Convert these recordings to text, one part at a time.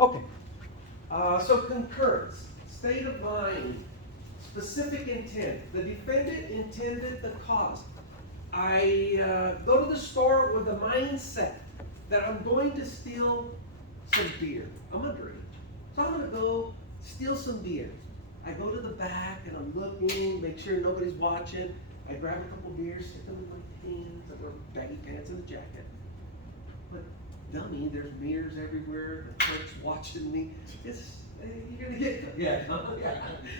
Okay, so concurrence, state of mind, specific intent. The defendant intended the cause. I go to the store with the mindset that I'm going to steal some beer. I'm underage. So I'm gonna go steal some beer. I go to the back and I'm looking, make sure nobody's watching. I grab a couple beers, stick them in my pants, I wear baggy pants and a jacket. But dummy, there's mirrors everywhere, the clerk's watching me. You're gonna get, yeah.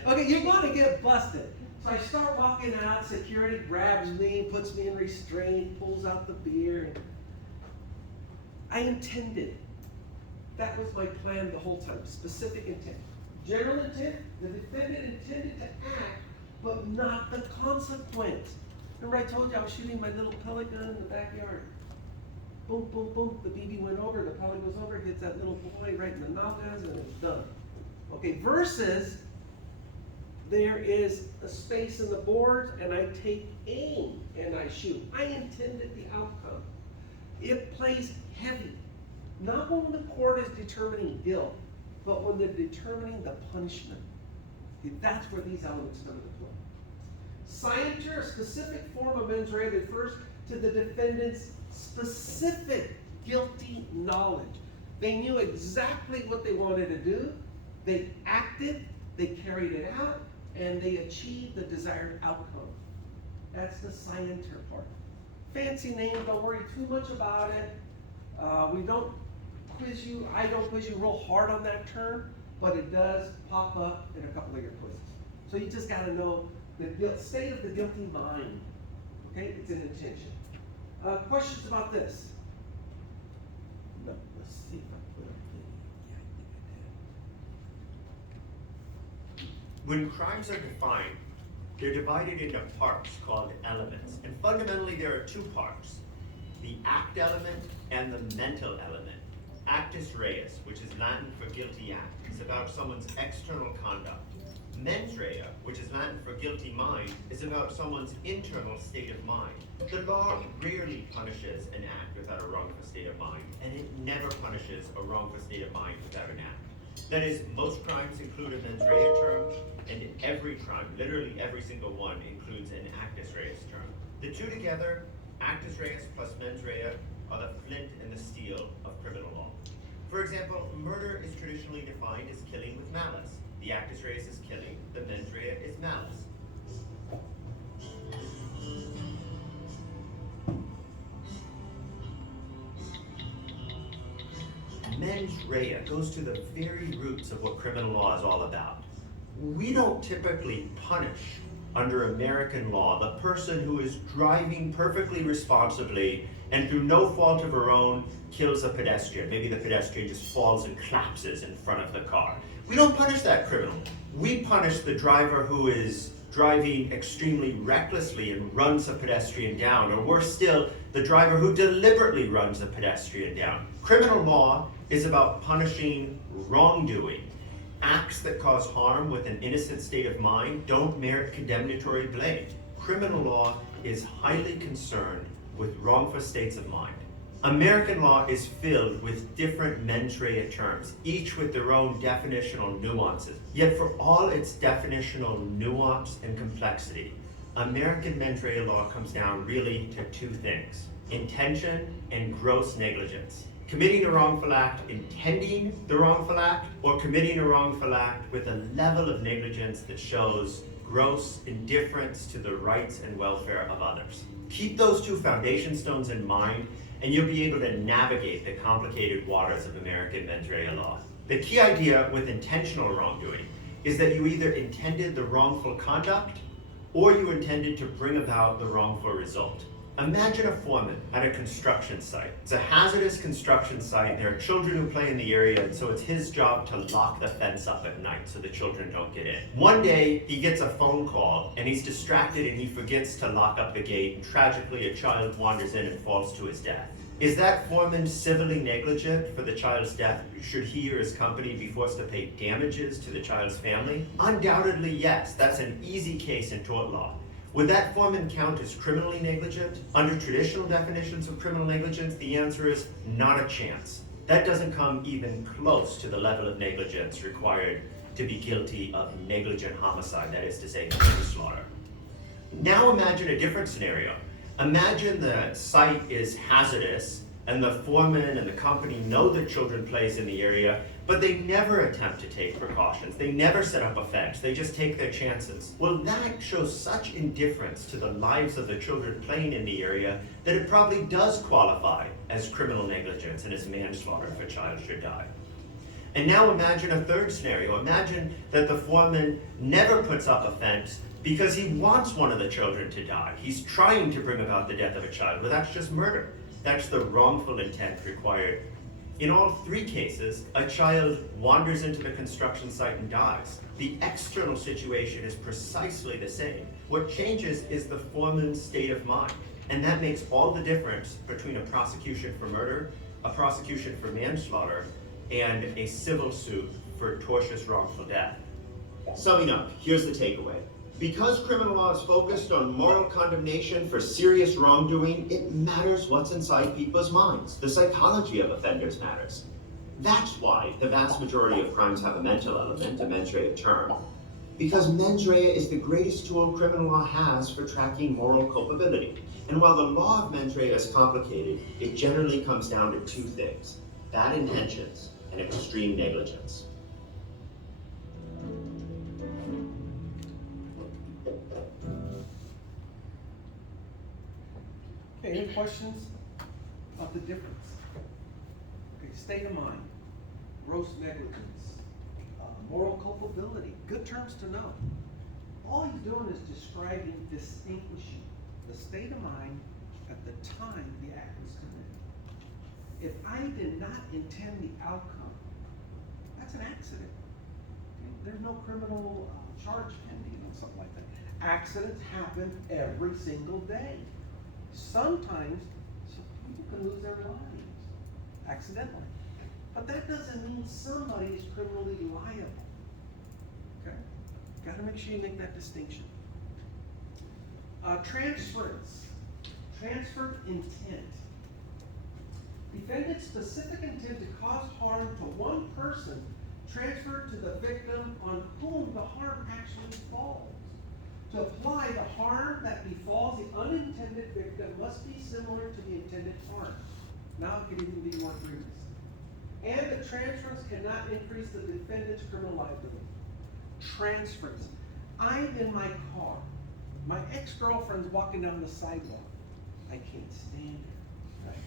Okay, you're gonna get busted. So I start walking out, security grabs me, puts me in restraint, pulls out the beer. I intended. That was my plan the whole time, specific intent. General intent, the defendant intended to act, but not the consequence. Remember I told you I was shooting my little pellet gun in the backyard. Boom, boom, boom, the BB went over, the pellet goes over, hits that little boy right in the mouth, and it's done. Okay, versus there is a space in the board, and I take aim, and I shoot. I intended the outcome. It plays heavy. Not when the court is determining guilt, but when they're determining the punishment. That's where these elements come into play. Scienter, a specific form of mens rea, refers to the defendant's specific guilty knowledge. They knew exactly what they wanted to do, they acted, they carried it out, and they achieved the desired outcome. That's the scienter part. Fancy name, don't worry too much about it. We don't quiz you, I don't quiz you real hard on that term, but it does pop up in a couple of your quizzes. So you just gotta know the state of the guilty mind. Okay, it's an intention. Questions about this? No, let's see if I put everything. Yeah, I think I did. When crimes are defined, they're divided into parts called elements. And fundamentally, there are two parts, the act element and the mental element. Actus reus, which is Latin for guilty act, is about someone's external conduct. Mens rea, which is Latin for guilty mind, is about someone's internal state of mind. The law rarely punishes an act without a wrongful state of mind, and it never punishes a wrongful state of mind without an act. That is, most crimes include a mens rea term, and every crime, literally every single one, includes an actus reus term. The two together, actus reus plus mens rea, are the flint and the steel of criminal law. For example, murder is traditionally defined as killing with malice. The actus reus is killing, the mens rea is malice. Mens rea goes to the very roots of what criminal law is all about. We don't typically punish, under American law, the person who is driving perfectly responsibly and through no fault of her own kills a pedestrian. Maybe the pedestrian just falls and collapses in front of the car. We don't punish that criminal. We punish the driver who is driving extremely recklessly and runs a pedestrian down, or worse still, the driver who deliberately runs a pedestrian down. Criminal law is about punishing wrongdoing. Acts that cause harm with an innocent state of mind don't merit condemnatory blame. Criminal law is highly concerned with wrongful states of mind. American law is filled with different mens rea terms, each with their own definitional nuances. Yet for all its definitional nuance and complexity, American mens rea law comes down really to two things: intention and gross negligence. Committing a wrongful act, intending the wrongful act, or committing a wrongful act with a level of negligence that shows gross indifference to the rights and welfare of others. Keep those two foundation stones in mind, and you'll be able to navigate the complicated waters of American mens rea law. The key idea with intentional wrongdoing is that you either intended the wrongful conduct, or you intended to bring about the wrongful result. Imagine a foreman at a construction site. It's a hazardous construction site. There are children who play in the area, and so it's his job to lock the fence up at night so the children don't get in. One day, he gets a phone call, and he's distracted and he forgets to lock up the gate, and tragically a child wanders in and falls to his death. Is that foreman civilly negligent for the child's death? Should he or his company be forced to pay damages to the child's family? Undoubtedly, yes. That's an easy case in tort law. Would that foreman count as criminally negligent? Under traditional definitions of criminal negligence, the answer is not a chance. that doesn't come even close to the level of negligence required to be guilty of negligent homicide, that is to say, manslaughter. Now imagine a different scenario. Imagine the site is hazardous and the foreman and the company know that children plays in the area, but they never attempt to take precautions. They never set up a fence. They just take their chances. Well, that shows such indifference to the lives of the children playing in the area that it probably does qualify as criminal negligence and as manslaughter if a child should die. And now imagine a third scenario. Imagine that the foreman never puts up a fence because he wants one of the children to die. He's trying to bring about the death of a child. Well, that's just murder. That's the wrongful intent required. In all three cases, a child wanders into the construction site and dies. The external situation is precisely the same. What changes is the foreman's state of mind. And that makes all the difference between a prosecution for murder, a prosecution for manslaughter, and a civil suit for tortious wrongful death. Summing up, here's the takeaway. Because criminal law is focused on moral condemnation for serious wrongdoing, it matters what's inside people's minds. The psychology of offenders matters. That's why the vast majority of crimes have a mental element, a mens rea term. Because mens rea is the greatest tool criminal law has for tracking moral culpability. And while the law of mens rea is complicated, it generally comes down to two things: bad intentions and extreme negligence. Okay, any questions of the difference? Okay, state of mind, gross negligence, moral culpability, good terms to know. All he's doing is describing, distinguishing the state of mind at the time the act was committed. If I did not intend the outcome, that's an accident. Okay? There's no criminal charge pending on something like that. Accidents happen every single day. Sometimes people can lose their lives accidentally, but that doesn't mean somebody is criminally liable. Okay, got to make sure you make that distinction. Transference, transferred intent. Defendant's specific intent to cause harm to one person transferred to the victim on whom the harm actually falls. To apply the harm that befalls the unintended victim must be similar to the intended harm. Now it can even be more grievous. And the transference cannot increase the defendant's criminal liability. Transference. I'm in my car. My ex-girlfriend's walking down the sidewalk. I can't stand her. Right?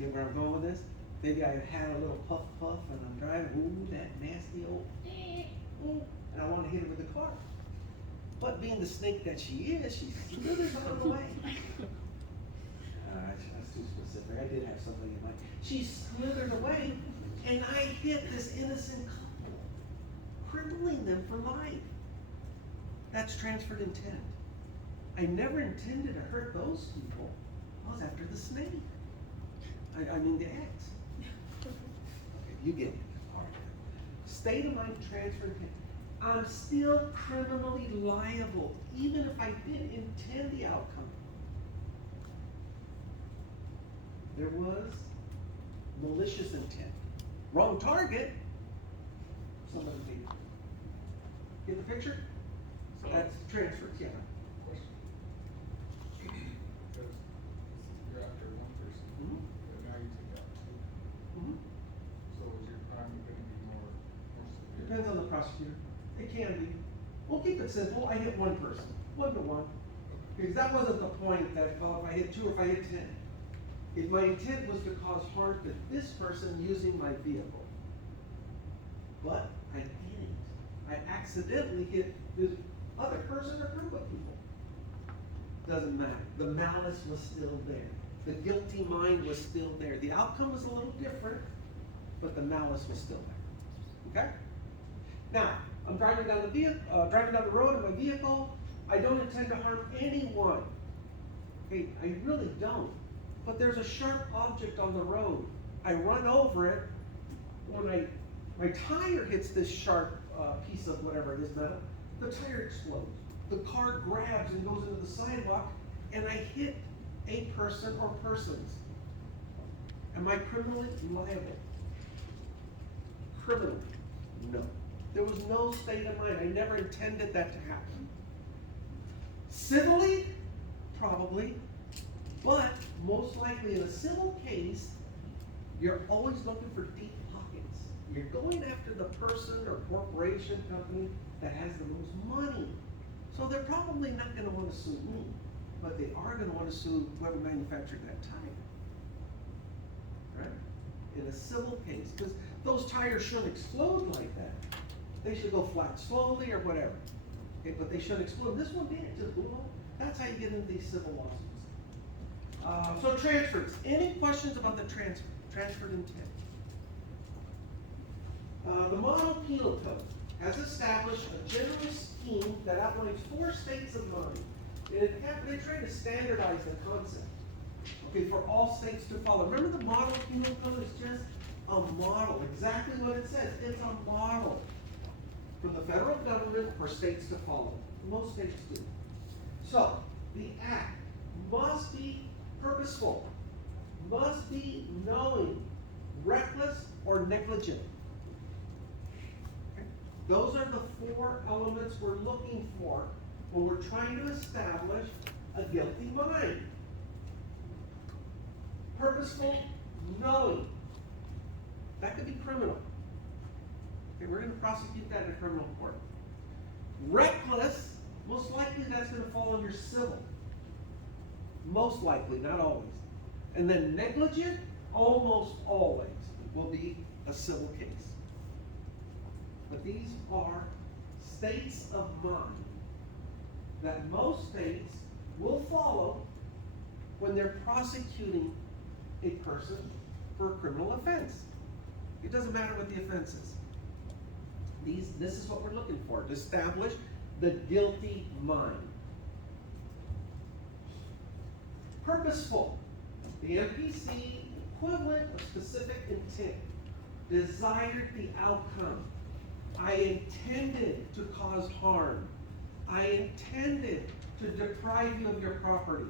Get where I'm going with this? Maybe I had a little puff and I'm driving, ooh, that nasty old, and I want to hit her with the car. But being the snake that she is, she slithers out of the way. That's too specific. I did have something in mind. She slithered away, and I hit this innocent couple, crippling them for life. That's transferred intent. I never intended to hurt those people. I was after the snake. I mean the ex. Okay, you get it. All right. State of mind, transferred intent. I'm still criminally liable, even if I didn't intend the outcome. There was malicious intent. Wrong target. Somebody made it. Get the picture? So that's transferred, yeah. Question. Because you're after one person, Mhm. but now you take out two. Mhm. So is your crime gonna be more severe? Depends on the prosecutor. It can be. We'll keep it simple. I hit one person, 1-to-1. Because that wasn't the point that, well, if I hit 2 or if I hit 10. If my intent was to cause harm to this person using my vehicle. But I didn't. I accidentally hit this other person or group of people. Doesn't matter. The malice was still there. The guilty mind was still there. The outcome was a little different, but the malice was still there. Okay? Now, I'm driving down the road in my vehicle. I don't intend to harm anyone. Hey, I really don't. But there's a sharp object on the road. I run over it. When my tire hits this sharp piece of whatever it is metal, the tire explodes. The car grabs and goes into the sidewalk, and I hit a person or persons. Am I criminally liable? criminal? No. There was no state of mind. I never intended that to happen. Civilly? Probably. But most likely in a civil case, you're always looking for deep pockets. You're going after the person or corporation, company that has the most money. So they're probably not gonna wanna sue me, but they are gonna wanna sue whoever manufactured that tire. Right? In a civil case, because those tires shouldn't explode like that. They should go flat slowly or whatever. Okay, but they shouldn't explode. This one did, just blew up. That's how you get into these civil lawsuits. So transfers. Any questions about the transferred intent? The Model Penal Code has established a general scheme that outlines 4 states of mind. And they're trying to standardize the concept, okay, for all states to follow. Remember, the Model Penal Code is just a model, exactly what it says. It's a model from the federal government for states to follow. Most states do. So, the act must be purposeful, must be knowing, reckless, or negligent. Okay? Those are the 4 elements we're looking for when we're trying to establish a guilty mind. Purposeful, knowing. That could be criminal. Okay, we're going to prosecute that in a criminal court. Reckless, most likely that's going to fall under civil. Most likely, not always. And then negligent, almost always, will be a civil case. But these are states of mind that most states will follow when they're prosecuting a person for a criminal offense. It doesn't matter what the offense is. This is what we're looking for, to establish the guilty mind. Purposeful. The MPC equivalent of specific intent. Desired the outcome. I intended to cause harm. I intended to deprive you of your property.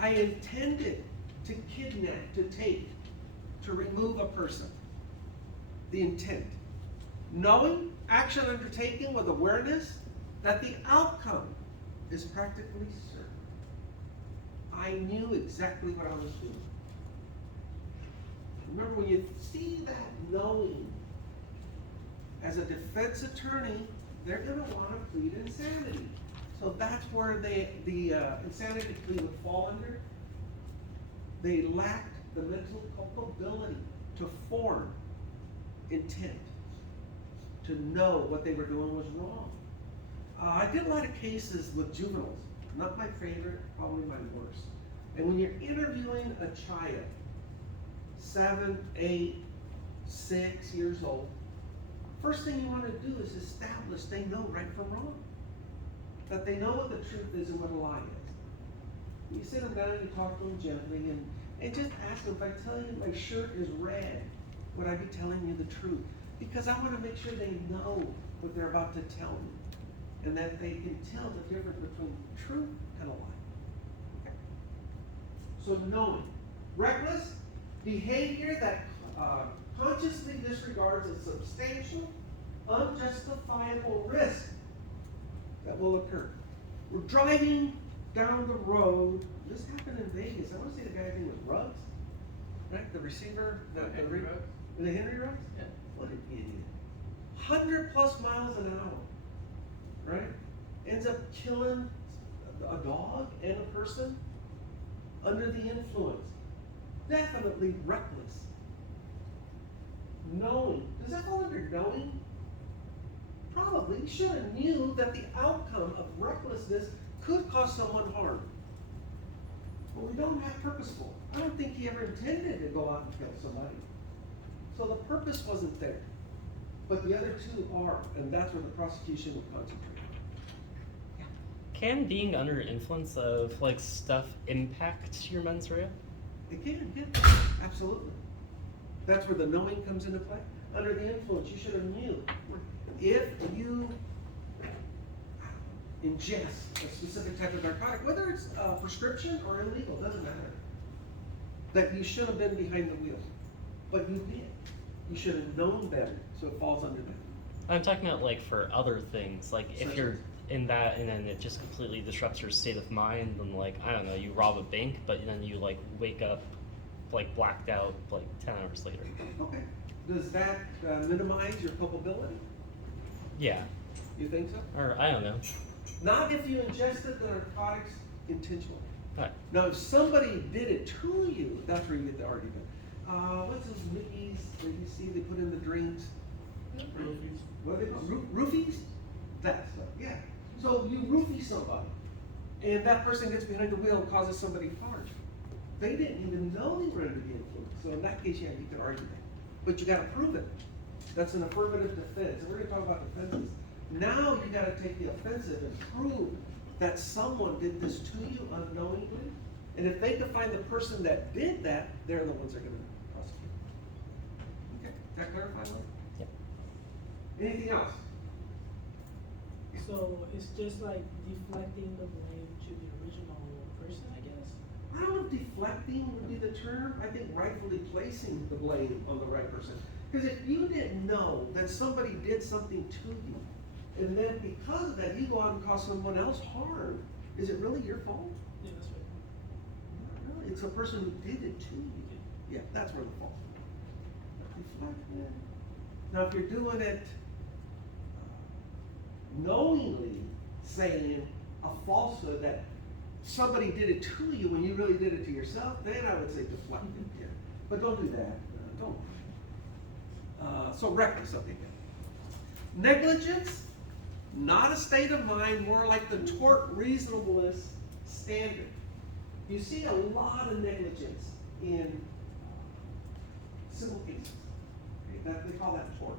I intended to kidnap, to take, to remove a person. The intent. Knowing, action undertaken with awareness that the outcome is practically certain. I knew exactly what I was doing. Remember, when you see that knowing, as a defense attorney, they're going to want to plead insanity. So that's where the insanity plea would fall under. They lacked the mental culpability to form intent, to know what they were doing was wrong. I did a lot of cases with juveniles. Not my favorite, probably my worst. And when you're interviewing a child, 7, 8, 6 years old, first thing you want to do is establish they know right from wrong. That they know what the truth is and what a lie is. You sit them down and you talk to them gently and just ask them, if I tell you my shirt is red, would I be telling you the truth? Because I want to make sure they know what they're about to tell me. And that they can tell the difference between truth and a lie. Okay. So knowing. Reckless behavior that consciously disregards a substantial, unjustifiable risk that will occur. We're driving down the road. This happened in Vegas. I want to say the guy's name was Ruggs, right? The receiver, the Henry Ruggs. Yeah. What an idiot! 100+ miles an hour, right? Ends up killing a dog and a person under the influence. Definitely reckless. Knowing. Does that fall under knowing? Probably. He should have knew that the outcome of recklessness could cause someone harm. But we don't have purposeful. I don't think he ever intended to go out and kill somebody. So the purpose wasn't there. But the other 2 are, and that's where the prosecution will concentrate. Can being under influence of like stuff impact your mens rea? It can, yeah, absolutely. That's where the knowing comes into play. Under the influence, you should have knew. If you ingest a specific type of narcotic, whether it's prescription or illegal, doesn't matter, that you should have been behind the wheel, but you did. You should have known better, so it falls under that. I'm talking about like for other things, like if Such you're as? in that and then it just completely disrupts your state of mind, and like I don't know, you rob a bank, but then you like wake up like blacked out like 10 hours later. Okay. Does that minimize your culpability? Yeah, You think so? or I don't know. Not if you ingested the narcotics intentionally. Right. Now, if somebody did it to you, that's where you get the argument. What's those Mickey's that you see they put in the drinks? Roofies. What are they called? Roofies? That stuff, yeah. So you roofie somebody, and that person gets behind the wheel and causes somebody harm. They didn't even know they were under the influence. So in that case, yeah, you could argue that. But you gotta prove it. That's an affirmative defense. And we're gonna talk about defenses. Now you gotta take the offensive and prove that someone did this to you unknowingly. And if they can find the person that did that, they're the ones that are gonna prosecute. Okay, does that clarify that? Yeah. Anything else? So it's just like deflecting the blame to the original person, I guess? I don't know if deflecting would be the term. I think rightfully placing the blame on the right person. Because if you didn't know that somebody did something to you, and then because of that, you go out and cause someone else harm, is it really your fault? Yeah, that's right. Not really. It's the person who did it to you. Yeah, that's where the fault. Deflect, yeah. Now, if you're doing it knowingly, saying a falsehood that somebody did it to you when you really did it to yourself, then I would say deflected, yeah. But don't do that, don't. So reckless, okay. Negligence, not a state of mind, more like the tort reasonableness standard. You see a lot of negligence in civil cases. Okay, that, they call that tort.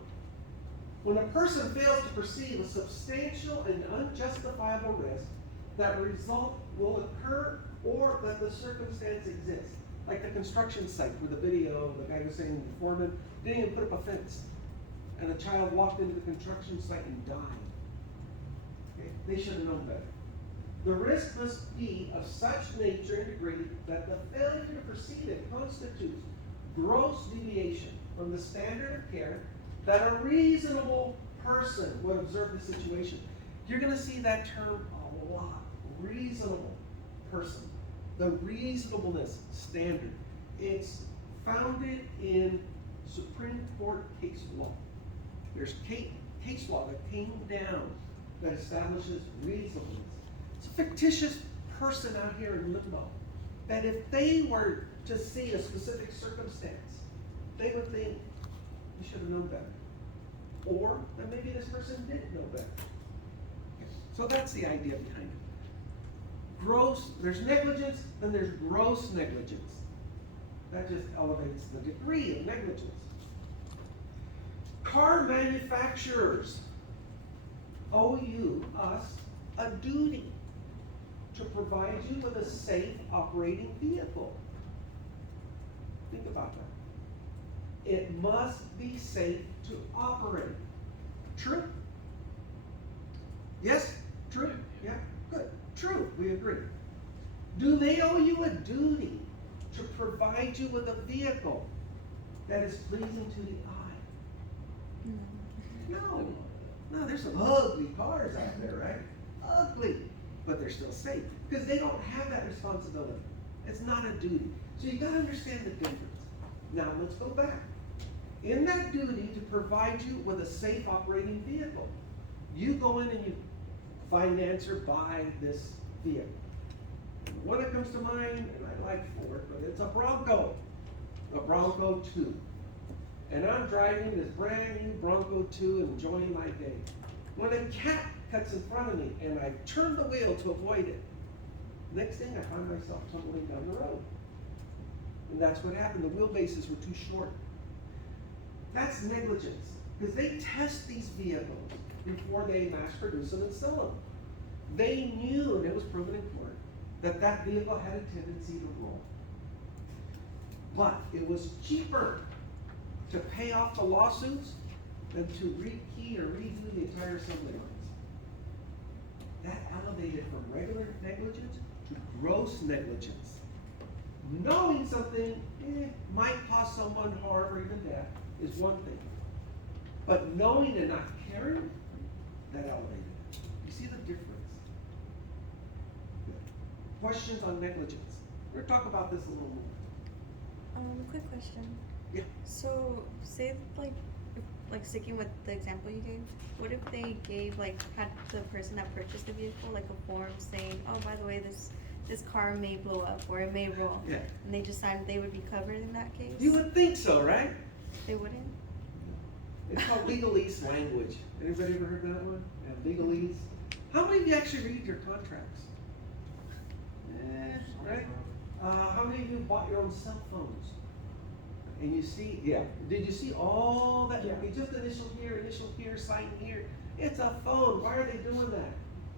When a person fails to perceive a substantial and unjustifiable risk that a result will occur or that the circumstance exists. Like the construction site where the video, the guy was saying the foreman didn't even put up a fence. And a child walked into the construction site and died. Okay, they should have known better. The risk must be of such nature and degree that the failure to perceive it constitutes gross deviation from the standard of care that a reasonable person would observe the situation. You're gonna see that term a lot, reasonable person. The reasonableness standard. It's founded in Supreme Court case law. There's case law that came down that establishes reasonableness. It's a fictitious person out here in limbo that if they were to see a specific circumstance, they would think, you should have known better. Or that maybe this person didn't know better. So that's the idea behind it. Gross, there's negligence, then there's gross negligence. That just elevates the degree of negligence. Car manufacturers owe you, us, a duty to provide you with a safe operating vehicle. Think about that. It must be safe to operate. True? Yes? True? Yeah? Good. True. We agree. Do they owe you a duty to provide you with a vehicle that is pleasing to the eye? No. No, there's some ugly cars out there, right? Ugly. But they're still safe because they don't have that responsibility. It's not a duty. So you gotta understand the difference. Now let's go back. In that duty to provide you with a safe operating vehicle, you go in and you finance or buy this vehicle. One that comes to mind, and I like Ford, but it's a Bronco 2. And I'm driving this brand new Bronco 2 and enjoying my day. When a cat cuts in front of me and I turn the wheel to avoid it, next thing I find myself tumbling down the road. And that's what happened. The wheelbases were too short. That's negligence, because they test these vehicles before they mass produce them and sell them. They knew, and it was proven in court, that that vehicle had a tendency to roll. But it was cheaper to pay off the lawsuits than to rekey or redo the entire assembly lines. That elevated from regular negligence to gross negligence. Knowing something might cause someone harm or even death, is one thing. But knowing and not caring, that elevated it. You see the difference? Questions on negligence? We're gonna talk about this a little more. Quick question. Yeah. So, say like sticking with the example you gave, what if they had the person that purchased the vehicle like a form saying, oh, by the way, this car may blow up or it may roll, Yeah. and they decided they would be covered in that case? You would think so, right? They wouldn't? It's called legalese language. Anybody ever heard that one? Yeah, legalese. How many of you actually read your contracts? Right? How many of you bought your own cell phones? And you see, yeah, did you see all that? Yeah. Okay, just initial here, sign here. It's a phone. Why are they doing that?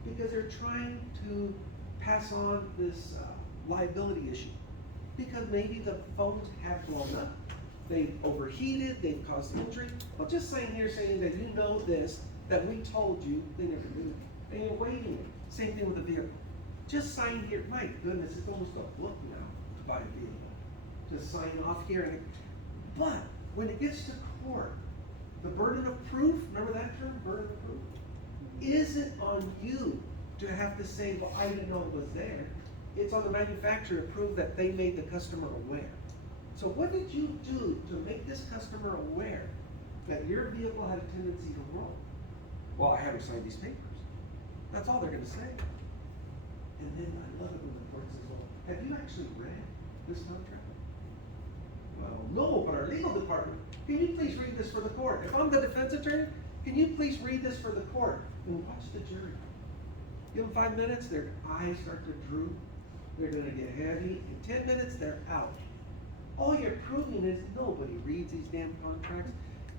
Because they're trying to pass on this liability issue. Because maybe the phones have blown up. They've overheated, they've caused injury. Well, just sign here saying that you know this, that we told you, they never do it. And you're waiving it. Same thing with the vehicle. Just sign here. My goodness, it's almost a book now to buy a vehicle. Just sign off here. But when it gets to court, the burden of proof, remember that term, burden of proof, isn't on you to have to say, well, I didn't know it was there. It's on the manufacturer to prove that they made the customer aware. So what did you do to make this customer aware that your vehicle had a tendency to roll? Well, I haven't signed these papers. That's all they're gonna say. And then I love it when the court says, well, have you actually read this contract? Well, no, but our legal department, can you please read this for the court? If I'm the defense attorney, can you please read this for the court? And watch the jury. Give them 5 minutes, their eyes start to droop. They're gonna get heavy. In 10 minutes, they're out. All you're proving is nobody reads these damn contracts.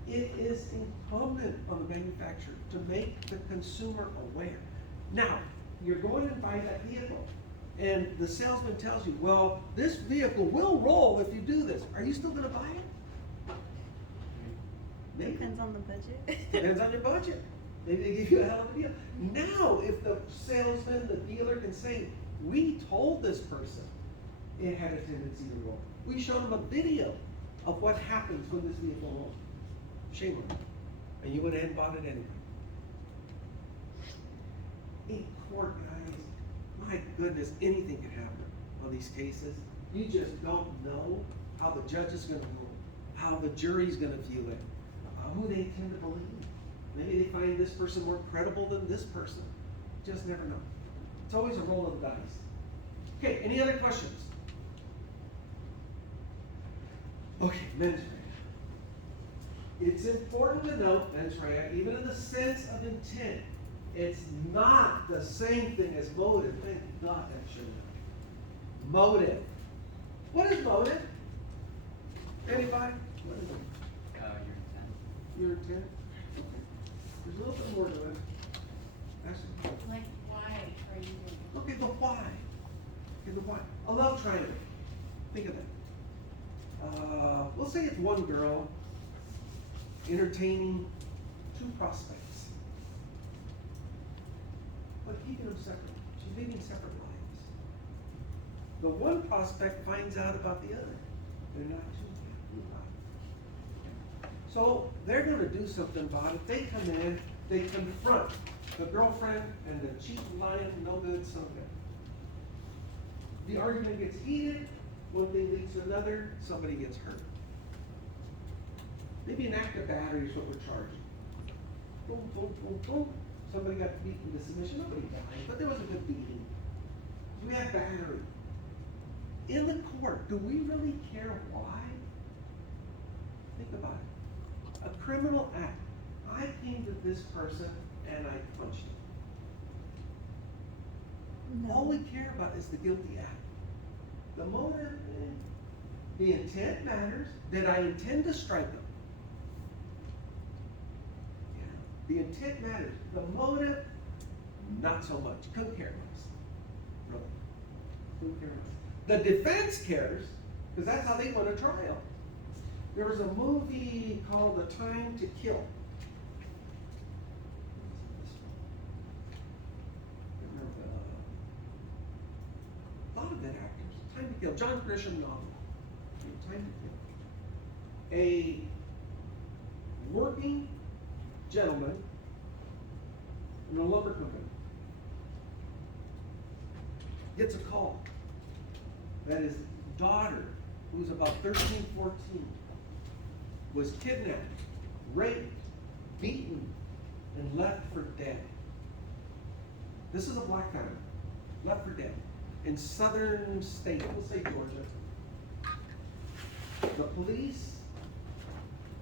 It is incumbent on the manufacturer to make the consumer aware. Now, you're going and buy that vehicle, and the salesman tells you, well, this vehicle will roll if you do this. Are you still gonna buy it? Maybe. Depends on the budget. Depends on your budget. Maybe they give you a hell of a deal. Now, if the salesman, the dealer can say, we told this person it had a tendency to roll. We showed them a video of what happens when this vehicle rolls. Shame on you. And you went ahead and bought it anyway. In court, guys, my goodness, anything can happen on these cases. You just don't know how the judge is gonna rule, how the jury's gonna view it, who they tend to believe. Maybe they find this person more credible than this person. Just never know. It's always a roll of the dice. Okay, any other questions? Okay, mens rea. It's important to note, mens rea, even in the sense of intent, it's not the same thing as motive. Thank God that should know. Motive. What is motive? Anybody? What is it? Your intent? Okay. There's a little bit more to it. Actually. Like, why are you doing it? Okay, the why. Okay, the why. A love triangle. Think of that. We'll say it's one girl entertaining 2 prospects, but keeping them separate. She's leading separate lives. The one prospect finds out about the other. They're not too happy. So they're going to do something about it. They come in, they confront the girlfriend and the cheap, lying, no good, so good. The argument gets heated. One thing leads to another, somebody gets hurt. Maybe an act of battery is what we're charging. Boom, boom, boom, boom. Somebody got beaten to submission. Nobody died, but there was a good beating. We have battery. In the court, do we really care why? Think about it. A criminal act. I came to this person and I punched him. No. All we care about is the guilty act. The motive, the intent matters. Did I intend to strike them? Yeah. The intent matters. The motive, not so much. Couldn't care less. Really. Couldn't care less. The defense cares, because that's how they won a trial. There was a movie called The Time to Kill. A lot of good actors. Time to Kill. John Grisham novel. Time to Kill. A working gentleman in a lumber company gets a call that his daughter, who's about 13, 14, was kidnapped, raped, beaten, and left for dead. This is a black family, left for dead, in southern state, we'll say Georgia. The police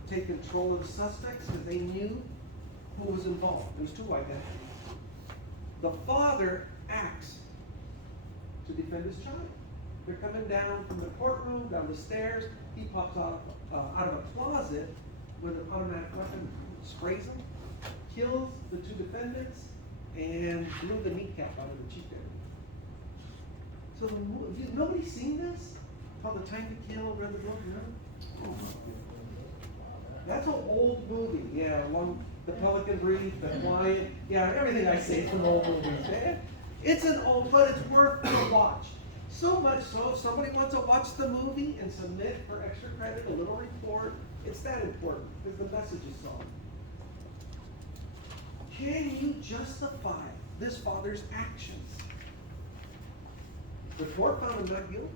take control of the suspects because they knew who was involved. There was two identities. The father acts to defend his child. They're coming down from the courtroom, down the stairs. He pops out of a closet with an automatic weapon, sprays them, kills the two defendants, and blew the kneecap out of the cheek area. So nobody's seen this? Called The Time to Kill, read the book, no? That's an old movie, yeah, along the Pelican Brief, the Quiet, yeah, everything I say is an old movie, man. It's an old, but it's worth a watch. So much so, if somebody wants to watch the movie and submit for extra credit, a little report, it's that important, because the message is solid. Can you justify this father's actions? The court found him not guilty.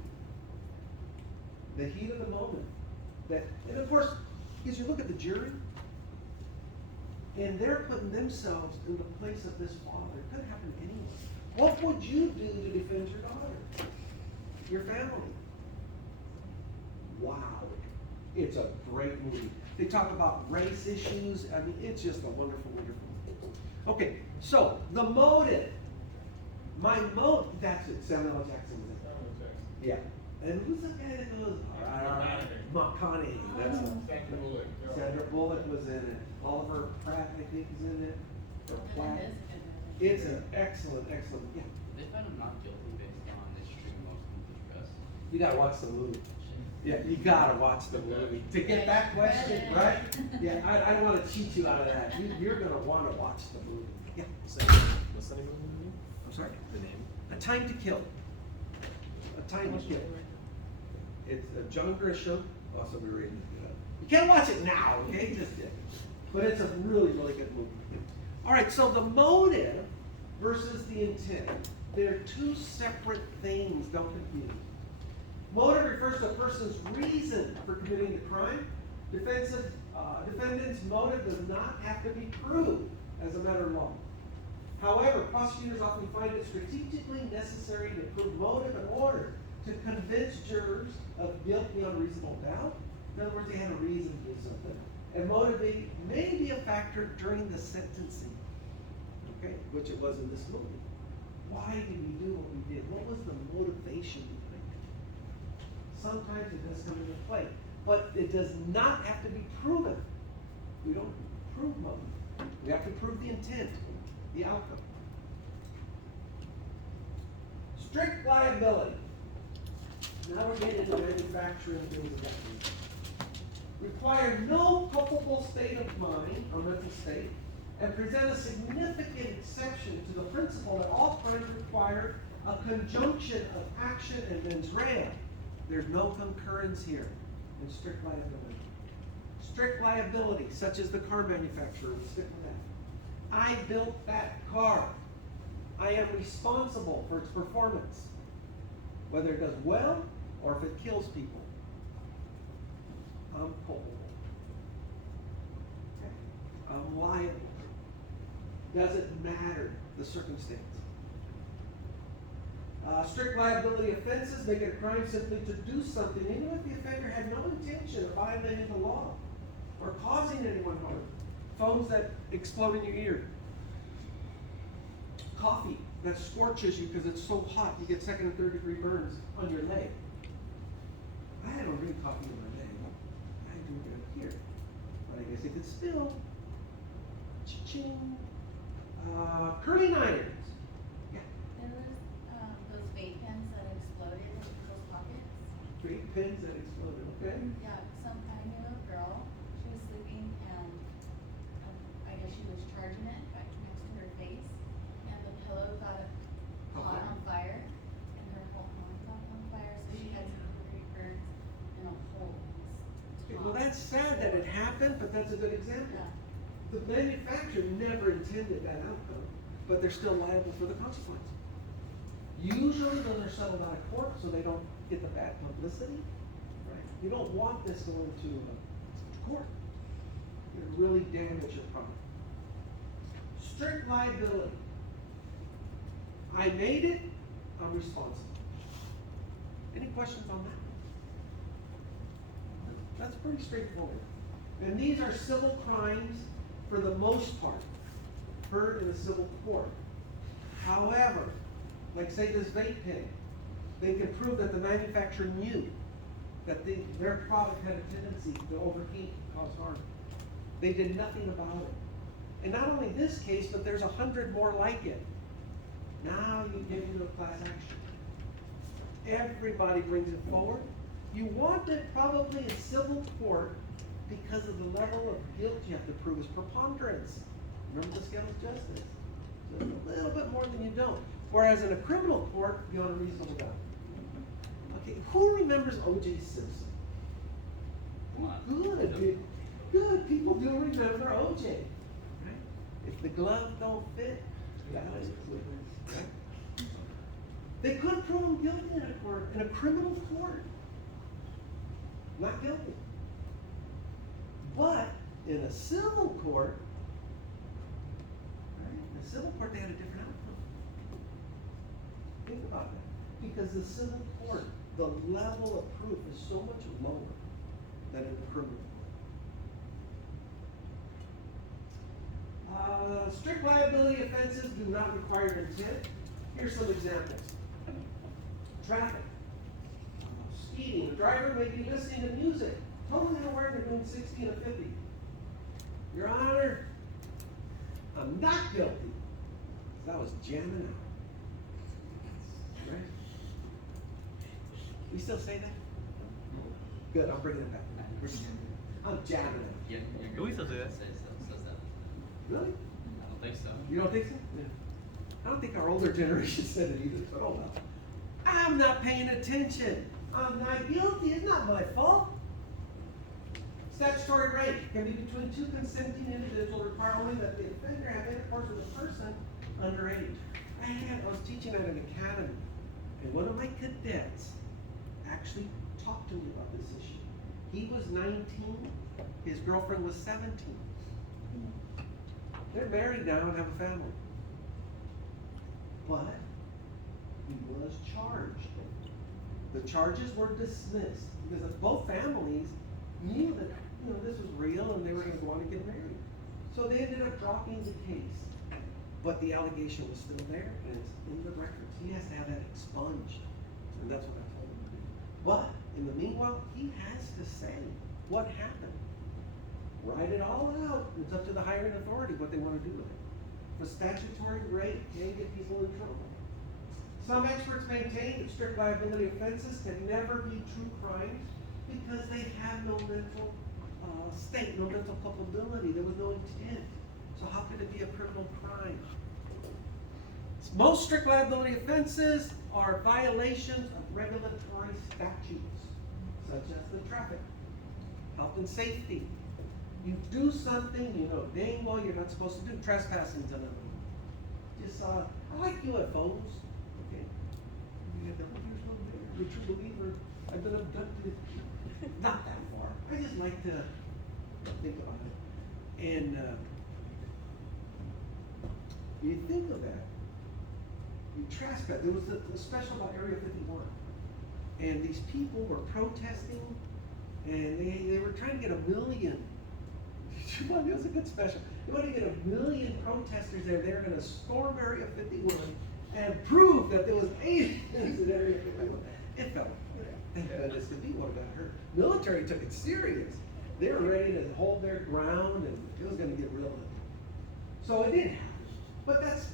The heat of the moment. And of course, as you look at the jury, and they're putting themselves in the place of this father. It could happen to anyone. What would you do to defend your daughter? Your family? Wow. It's a great movie. They talk about race issues. I mean, it's just a wonderful, wonderful movie. Okay, so the motive. That's it. Samuel L. Jackson was it. Yeah. And who's the guy that goes? McConaughey. That's it. Sandra Bullock. Sandra Bullock was in it. Oliver Pratt, I think, is in it. Or Platt. It is. It's an excellent, excellent. Yeah. They found him not guilty based on this extreme motion distress. You gotta watch the movie. Yeah, you gotta watch the movie to get that question right. Yeah, I don't want to cheat you out of that. You're gonna want to watch the movie. Yeah. What's the name of the movie? I'm sorry. The name? A Time to Kill. A Time to Kill. It's John Grisham. Also, we reading it. You can't watch it now, okay? Just but it's a really, really good movie. All right. So the motive versus the intent. They're two separate things. Don't confuse. Motive refers to a person's reason for committing the crime. Defendant's motive does not have to be proved as a matter of law. However, prosecutors often find it strategically necessary to prove motive in order to convince jurors of guilt beyond reasonable doubt. In other words, they had a reason to do something. And motive may be a factor during the sentencing, okay, which it was in this movie. Why did we do what we did? What was the motivation behind it? Sometimes it does come into play, but it does not have to be proven. We don't prove motive. We have to prove the intent, the outcome. Strict liability. Now we're getting into manufacturing things of that nature. Require no culpable state of mind or mental state, and present a significant exception to the principle that all crimes require a conjunction of action and mens rea. There's no concurrence here in strict liability. Strict liability, such as the car manufacturer, will stick with that. I built that car. I am responsible for its performance, whether it does well or if it kills people. I'm culpable. Okay. I'm liable. Doesn't matter the circumstance. Strict liability offenses make it a crime simply to do something, even if the offender had no intention of violating the law or causing anyone harm. Phones that explode in your ear. Coffee that scorches you because it's so hot you get second and third degree burns on your leg. I don't drink coffee in my leg. I drink it here. But I guess it could spill. Cha-ching. Curling irons. Yeah. There was, those vape pens that exploded in people's pockets. Great pins that exploded, okay? Yeah, I knew a girl, she was sleeping and, I guess she was charging it right next to her face, and the pillow got caught on fire, and her whole arm got on fire, so she had some burns and a hole in Okay, the well, top. that's sad that it happened, but that's a good example. The manufacturer never intended that outcome, but they're still liable for the consequence. Usually when they're settled out of court, so they don't get the bad publicity, right? You don't want this going to court. It'll really damage your product. Strict liability. I made it, I'm responsible. Any questions on that? That's pretty straightforward. And these are civil crimes for the most part, heard in a civil court. However, like say this vape pen, they can prove that the manufacturer knew that their product had a tendency to overheat and cause harm. They did nothing about it. And not only this case, but there's 100 more like it. Now you get into a class action. Everybody brings it forward. You want it probably in civil court because of the level of guilt you have to prove is preponderance. Remember the scale of justice? So a little bit more than you don't. Whereas in a criminal court, beyond a reasonable doubt. Okay, who remembers O.J. Simpson? Come on. Good. People do remember O.J. Right? If the glove don't fit, that is clear. Right? They could prove him guilty in a criminal court. Not guilty. But in a civil court, right? In a civil court, they had a different outcome. Think about that. Because the civil court, the level of proof is so much lower than in the criminal court. Strict liability offenses do not require intent. Here's some examples. Traffic. Speeding. The driver may be listening to music, totally unaware they're doing 60 and a 50. Your Honor, I'm not guilty. Because I was jamming out. Right? We still say that? Good, I'm bringing it back. I'm jamming out. Yeah, We still do that. Says that. Really? I don't think so. You don't think so? Yeah. I don't think our older generation said it either, but oh well. I'm not paying attention. I'm not guilty. It's not my fault. Statutory rape can be between two consenting individuals requiring that the offender have intercourse with a person underage. I was teaching at an academy, and one of my cadets actually talked to me about this issue. He was 19, his girlfriend was 17. They're married now and have a family. But he was charged. The charges were dismissed because both families knew that this was real and they were going to go on and get married. So they ended up dropping the case. But the allegation was still there and it's in the records. He has to have that expunged. And that's what I told him to do. But in the meanwhile, he has to say what happened. Write it all out. It's up to the hiring authority what they want to do with it. But statutory rape can get people in trouble. Some experts maintain that strict liability offenses can never be true crimes because they have no mental state, no mental culpability. There was no intent. So how could it be a criminal crime? Most strict liability offenses are violations of regulatory statutes, such as the traffic, health and safety. You do something you know dang well you're not supposed to do, trespassing to them. Just I like UFOs. Okay. You're a true believer. I've been abducted. Not that far. I just like to think about it. And you think of that. You trespass. There was a special about Area 51. And these people were protesting and they were trying to get 1 million. It was a good special. They want to get 1 million protesters there. They're going to storm Area 51 and prove that there was aliens in Area 51. It fell. Thank goodness, because people would have got hurt. Military took it serious. They were ready to hold their ground, and it was going to get real ugly. So it didn't happen. But that's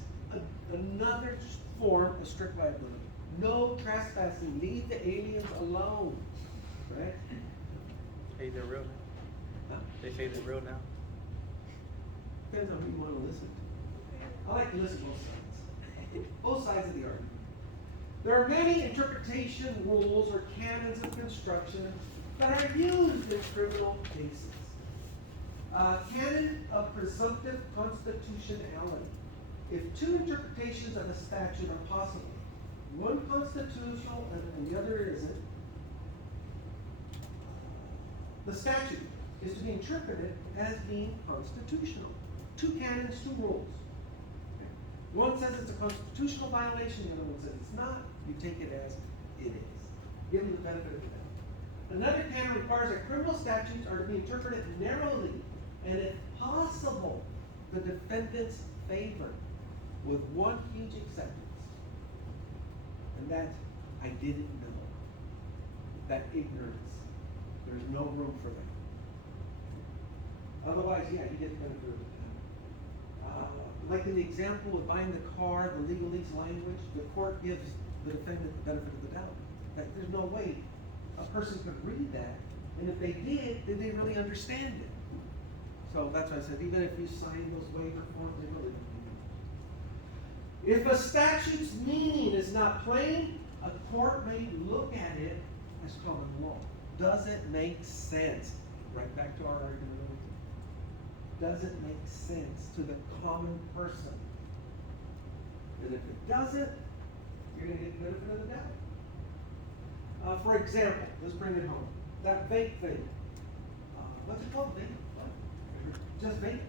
another form of strict liability. No trespassing. Leave the aliens alone. Right? Hey, they're real now. Huh? They say they're real now. Depends on who you want to listen to. I like to listen to both sides. Both sides of the argument. There are many interpretation rules or canons of construction that are used in criminal cases. Canon of presumptive constitutionality. If two interpretations of a statute are possible, one constitutional and the other isn't, the statute is to be interpreted as being constitutional. Two canons, two rules. One says it's a constitutional violation, the other one says it's not. You take it as it is. Give them the benefit of the doubt. Another canon requires that criminal statutes are to be interpreted narrowly and, if possible, the defendant's favor, with one huge acceptance. And that I didn't know. That ignorance. There's no room for that. Otherwise, yeah, you get the benefit of the doubt. Like in the example of buying the car, the legalese language, the court gives the defendant the benefit of the doubt. That there's no way a person could read that, and if they did they really understand it? So that's why I said, even if you sign those waiver forms, they really don't mean it. If a statute's meaning is not plain, a court may look at it as common law. Does it make sense? Right back to our argument. Does it make sense to the common person? And if it doesn't, you're going to get the benefit of the doubt. For example, let's bring it home. That vape thing. What's it called? Vape? What? Just vape?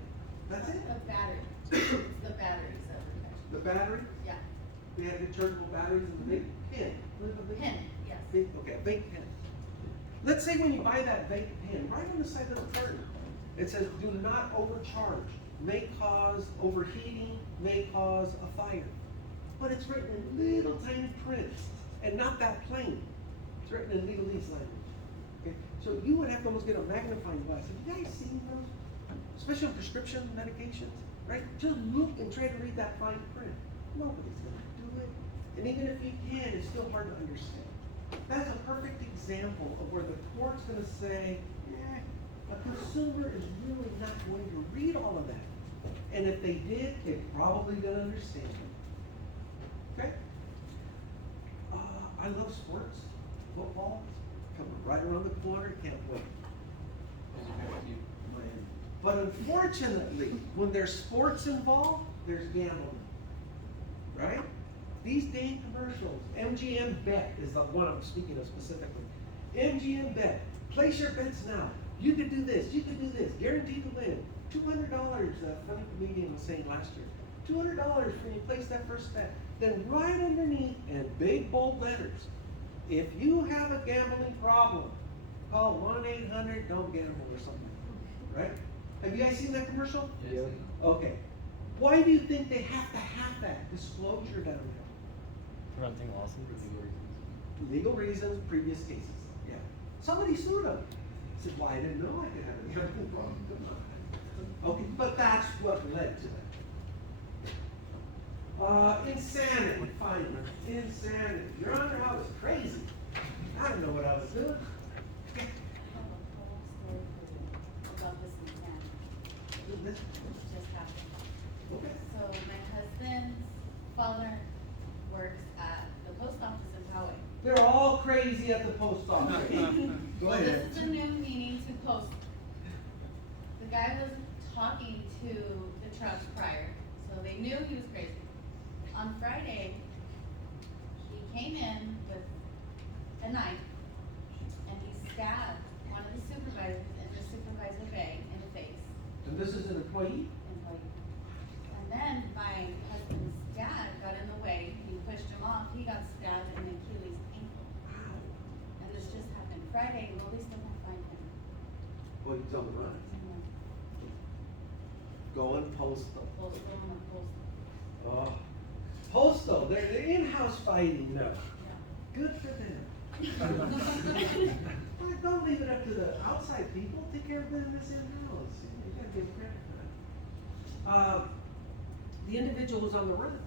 That's it? The battery. It's the batteries that were touched. The battery? Yeah. We had rechargeable batteries in the vape pen. What is a vape Pin, yes. Vape, okay, a vape pen. Let's say when you buy that vape pen, right on the side of the carton, it says, do not overcharge, may cause overheating, may cause a fire. But it's written in little tiny print, and not that plain. It's written in legalese language. Okay? So you would have to almost get a magnifying glass. Have you guys seen those? Especially on prescription medications, right? Just look and try to read that fine print. Nobody's gonna do it. And even if you can, it's still hard to understand. That's a perfect example of where the court's gonna say, a consumer is really not going to read all of that. And if they did, they probably didn't understand it. Okay? I love sports. Football, coming right around the corner, can't wait. But unfortunately, when there's sports involved, there's gambling. Right? These dang commercials, MGM Bet is the one I'm speaking of specifically. MGM Bet, place your bets now. You could do this, you could do this, guaranteed to win. $200, a funny comedian was saying last year. $200 when you place that first bet. Then right underneath, in big bold letters, if you have a gambling problem, call 1-800-DON'T GAMBLE or something, right? Have you guys seen that commercial? Yes. Okay. Why do you think they have to have that disclosure down there? Preventing lawsuits. Legal reasons, previous cases, yeah. Somebody sued them. Said, well, I didn't know I could have a gambling problem. Come on. Okay, but that's what led to that. Insanity, fine. Insanity. Your Honor, I was crazy. I didn't know what I was doing. I have a whole story for you about this insanity. This- Just happened. Okay. So my husband's father works at the post office in Poway. They're all crazy at the post office. Go Well, ahead. this is a new meaning to post. The guy was talking to the trucks prior, so they knew he was crazy. On Friday, he came in with a knife and he stabbed one of the supervisors in the supervisor bay in the face. And this is an employee? And then my husband's dad got in the way, he pushed him off, he got stabbed in the Achilles ankle. Wow. And this just happened Friday, well, we still can't find him. Well, he's on the run. Going postal. Postal on the postal. Oh. Postal, they're in-house fighting now. Yeah. Good for them. Well, don't leave it up to the outside people. Take care of business in-house. You gotta give credit for that. The individual was on the run.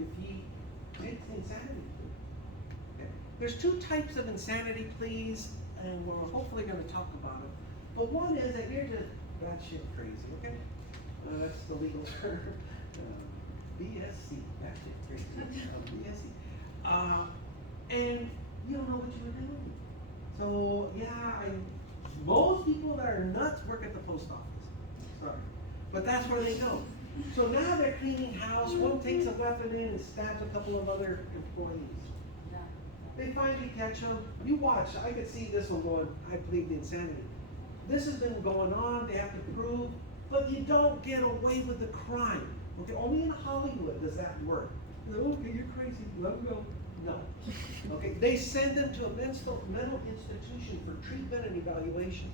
If he takes the insanity plea. Okay. There's two types of insanity pleas, and we're hopefully gonna talk about it. But one is that you're just batshit crazy, okay? That's the legal term. BSC, batshit crazy. BSC. And you don't know what you were doing. So, yeah, Most people that are nuts work at the post office. Sorry. But that's where they go. So now they're cleaning house, one takes a weapon in and stabs a couple of other employees. They finally catch them. You watch, I could see this one going, I plead the insanity. This has been going on, they have to prove, but you don't get away with the crime. Okay, only in Hollywood does that work. Okay, you're crazy, let them go. No. Okay, they send them to a mental institution for treatment and evaluation.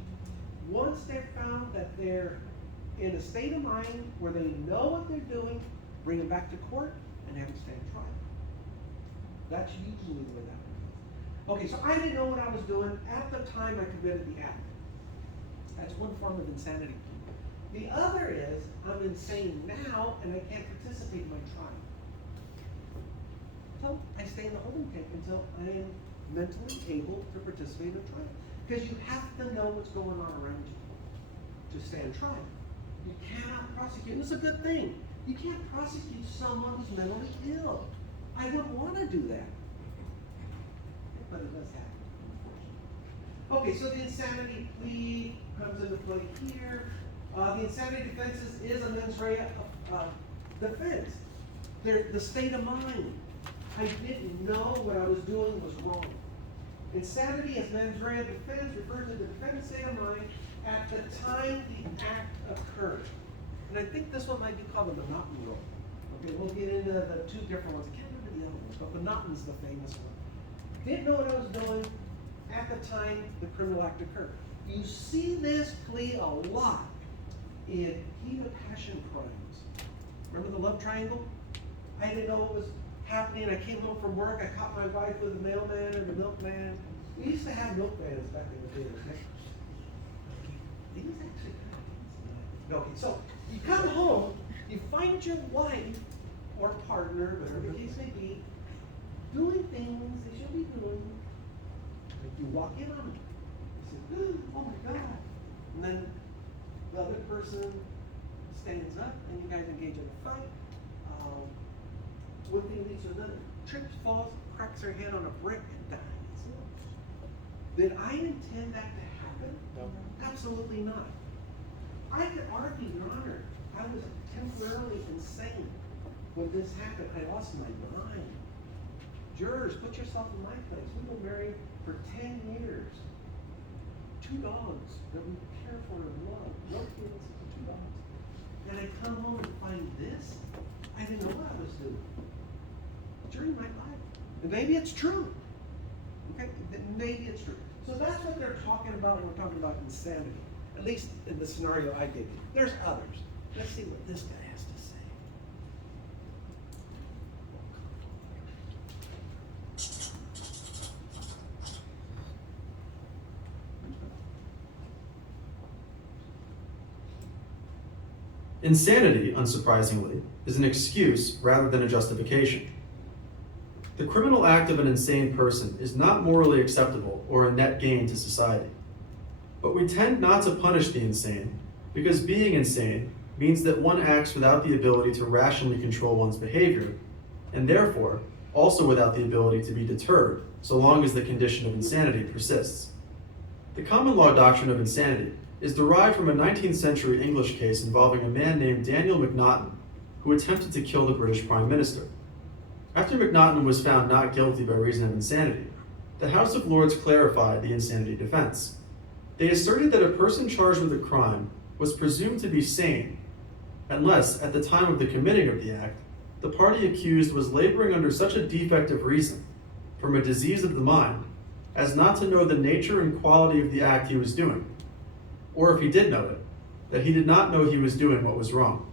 Once they're found that they're in a state of mind where they know what they're doing, bring them back to court and have them stand trial. That's usually the way that works. Okay, so I didn't know what I was doing at the time I committed the act. That's one form of insanity. The other is, I'm insane now and I can't participate in my trial. So I stay in the holding tank until I am mentally able to participate in a trial. Because you have to know what's going on around you to stand trial. You cannot prosecute, and it's a good thing. You can't prosecute someone who's mentally ill. I wouldn't want to do that. But it does happen, unfortunately. Okay, so the insanity plea comes into play here. The insanity defense is a mens rea defense. The state of mind. I didn't know what I was doing was wrong. Insanity as mens rea defense refers to the defendant's state of mind at the time the act occurred. And I think this one might be called the monotony rule. Okay, we'll get into the two different ones. I can't remember the other ones, but monotony's the famous one. Didn't know what I was doing at the time the criminal act occurred. You see this plea a lot in heat of passion crimes. Remember the love triangle? I didn't know what was happening. I came home from work. I caught my wife with the mailman and the milkman. We used to have milkmans back in the day. Okay? These actually kind of okay, so you come home, you find your wife or partner, whatever the case may be, doing things they should be doing. Like you walk in on them. You say, oh my God. And then the other person stands up and you guys engage in a fight. One thing leads to another. Trips, falls, cracks her head on a brick and dies. Did I intend that to happen? No. Absolutely not. I could argue, Your Honor, I was temporarily insane when this happened. I lost my mind. Jurors, put yourself in my place. We were married for 10 years. 2 dogs that we care for and love. No kids, 2 dogs. And I come home and find this. I didn't know what I was doing during my life. And maybe it's true. Okay, maybe it's true. So that's what they're talking about when we're talking about insanity. At least in the scenario I did. There's others. Let's see what this guy has to say. Insanity, unsurprisingly, is an excuse rather than a justification. The criminal act of an insane person is not morally acceptable or a net gain to society. But we tend not to punish the insane because being insane means that one acts without the ability to rationally control one's behavior, and therefore also without the ability to be deterred so long as the condition of insanity persists. The common law doctrine of insanity is derived from a 19th century English case involving a man named Daniel Macnaghten who attempted to kill the British Prime Minister. After Macnaghten was found not guilty by reason of insanity, the House of Lords clarified the insanity defense. They asserted that a person charged with a crime was presumed to be sane unless, at the time of the committing of the act, the party accused was laboring under such a defect of reason, from a disease of the mind, as not to know the nature and quality of the act he was doing, or if he did know it, that he did not know he was doing what was wrong.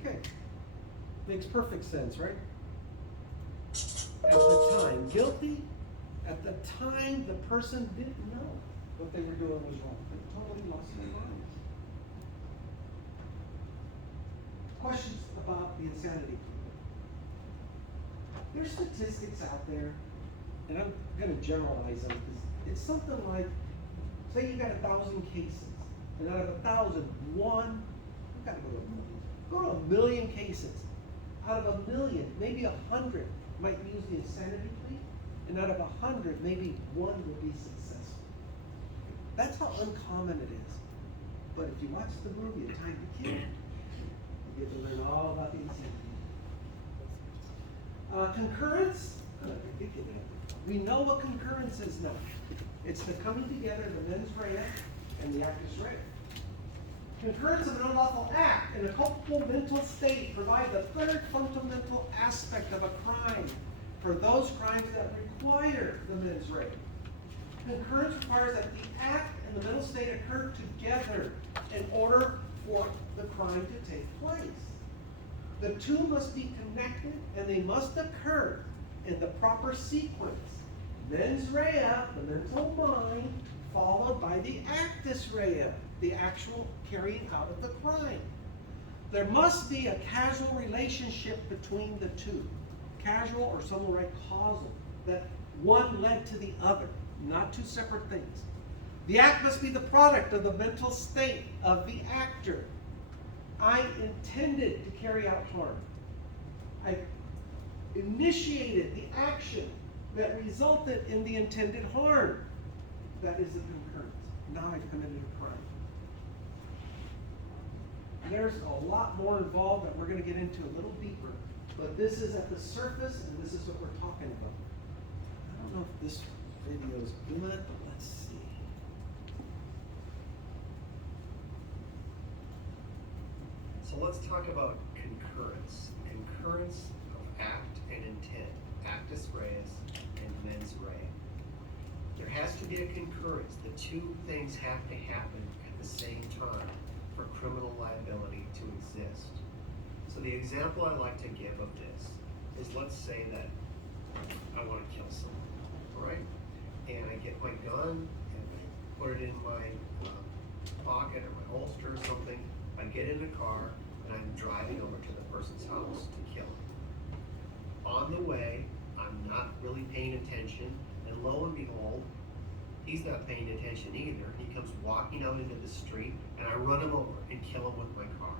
Okay. Makes perfect sense, right? At the time, guilty. At the time, the person didn't know what they were doing was wrong. They totally lost their minds. Questions about the insanity? There's statistics out there, and I'm going to generalize them because it's something like, say you got 1,000 cases, and out of 1,000, one, you got to go to 1 million cases. Out of 1 million, maybe 100 might use the insanity plea, and out of 100, maybe one will be successful. That's how uncommon it is. But if you watch the movie A Time to Kill, you get to learn all about the incentive. Concurrence, we know what concurrence is now. It's the coming together of the mens rea and the actus rea. Concurrence of an unlawful act in a culpable mental state provides the third fundamental aspect of a crime for those crimes that require the mens rea. Concurrence requires that the act and the mental state occur together in order for the crime to take place. The two must be connected and they must occur in the proper sequence. Mens rea, the mental mind, followed by the actus rea, the actual carrying out of the crime. There must be a causal relationship between the two. Casual, or some will write causal, that one led to the other, not two separate things. The act must be the product of the mental state of the actor. I intended to carry out harm. I initiated the action that resulted in the intended harm. That is the concurrence. Now I've committed a crime. There's a lot more involved that we're going to get into a little deeper, but this is at the surface and this is what we're talking about. I don't know if this video is good, but let's see. So let's talk about concurrence. Concurrence of act and intent, actus reus and mens rea. There has to be a concurrence. The two things have to happen at the same time for criminal liability to exist. So the example I like to give of this is, let's say that I want to kill someone, all right? And I get my gun and I put it in my pocket or my holster or something. I get in a car and I'm driving over to the person's house to kill him. On the way, I'm not really paying attention, and lo and behold, he's not paying attention either. He comes walking out into the street, and I run him over and kill him with my car.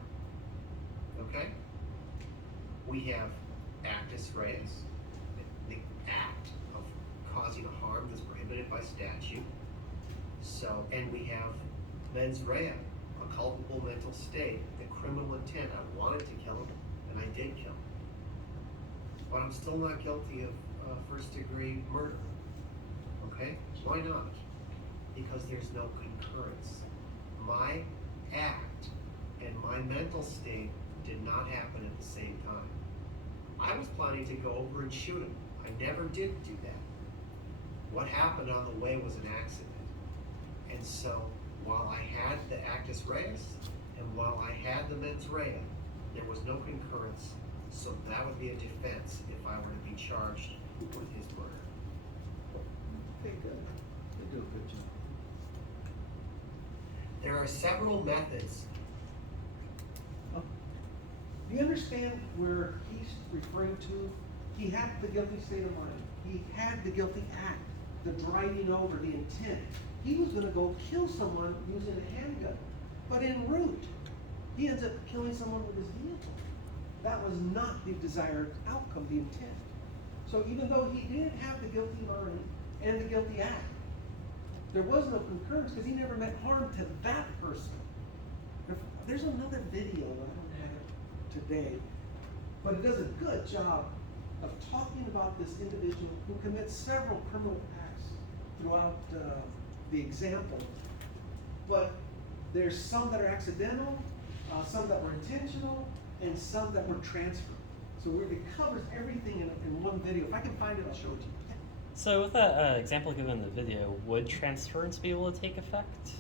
Okay? We have actus reus, the act of causing a harm that's prohibited by statute. So, and we have mens rea, a culpable mental state, the criminal intent. I wanted to kill him, and I did kill him. But I'm still not guilty of first-degree murder. Okay? Why not? Because there's no concurrence. My act and my mental state did not happen at the same time. I was planning to go over and shoot him. I never did do that. What happened on the way was an accident. And so, while I had the actus reus, and while I had the mens rea, there was no concurrence, so that would be a defense if I were to be charged with his murder. Okay, good. They do a good job. There are several methods. Do you understand where he's referring to? He had the guilty state of mind. He had the guilty act, the driving over, the intent. He was going to go kill someone using a handgun. But en route, he ends up killing someone with his vehicle. That was not the desired outcome, the intent. So even though he did have the guilty mind and the guilty act, there was no concurrence because he never meant harm to that person. There's another video, I don't have it today, but it does a good job of talking about this individual who commits several criminal acts throughout the example. But there's some that are accidental, some that were intentional, and some that were transferred. So it covers everything in one video. If I can find it, I'll show it to you. So with that example given in the video, would transference be able to take effect?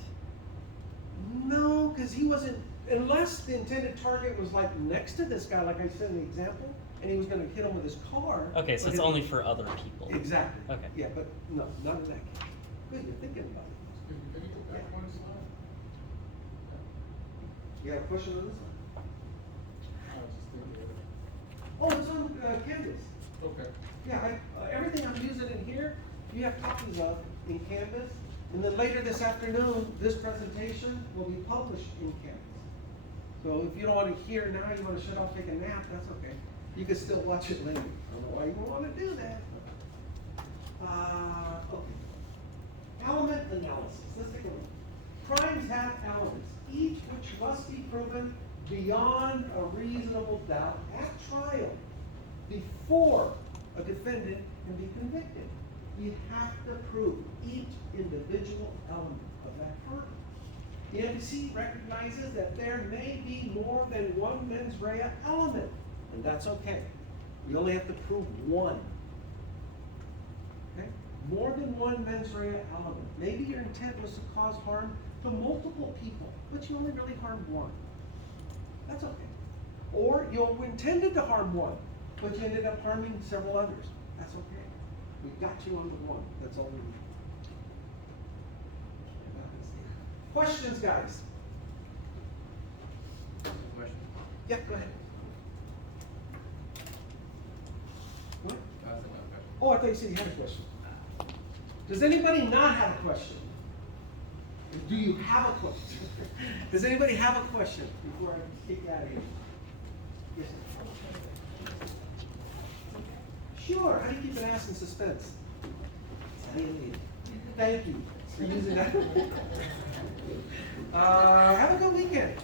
No, because he wasn't, unless the intended target was like next to this guy, like I said in the example, and he was going to hit him with his car. Okay, so it's only for other people. Exactly. Okay. Yeah, but no, not in that case. Good, you're thinking about it. Can you get back one slide? You got a question on this one? I was just thinking of it. Oh, it's on Canvas. Okay. Yeah, everything I'm using in here, you have copies of in Canvas. And then later this afternoon, this presentation will be published in Canvas. So if you don't want to hear now, you want to shut off, take a nap, that's okay. You can still watch it later. I don't know why you would want to do that. Okay. Element element analysis. Let's take a look. Crimes have elements, each which must be proven beyond a reasonable doubt at trial before a defendant can be convicted. You have to prove each individual element of that crime. The MPC recognizes that there may be more than one mens rea element, and that's okay. We only have to prove one. Okay? More than one mens rea element. Maybe your intent was to cause harm to multiple people, but you only really harmed one. That's okay. Or you intended to harm one, but you ended up harming several others. That's okay. We got you on the one. That's all we need. Questions, guys? Question. Yeah, go ahead. What? That's another question. Oh, I thought you said you had a question. Does anybody not have a question? Do you have a question? Does anybody have a question before I kick you out of here? Yes, sir. Sure. How do you keep an ass in suspense? Thank you for using that. Have a good weekend.